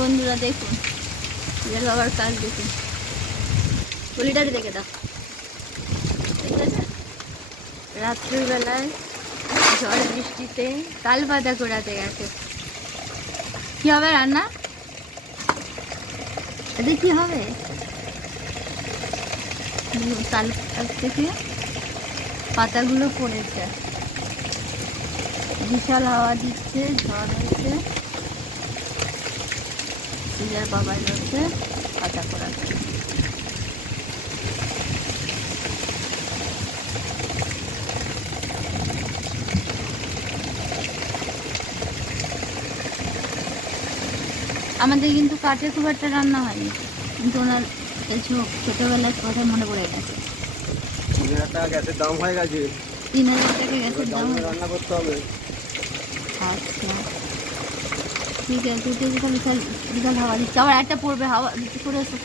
বন্ধুরা দেখুন পূজার বাবার কাজ দেখুন, গলিটাকে দেখে দাও, ঠিক আছে? রাত্রিবেলায় ঝড় বৃষ্টিতে তাল পাতা কোড়াতে গেছে। কি হবে রান্না? এতে কি হবে? তাল থেকে পাতাগুলো পড়েছে, বিশাল হাওয়া দিচ্ছে, ঝড় হয়েছে, পূজার বাবা যাচ্ছে পাতা পড়াতে। আমাদের কিন্তু কাঠে খুব একটা রান্না হয়নি, কিন্তু ওনার কিছু ছোটবেলার কথা মনে পড়ে গেছে। 3000 টাকা গ্যাসের দাম হয়ে গেছে, 3000 টাকা গ্যাসের দাম। রান্না করতে হবে। আচ্ছা ঠিক আছে, তুই বিশাল বিশাল বিশাল হাওয়া দিচ্ছে, আবার একটা পড়বে, হাওয়া দিচ্ছে, করে এসো।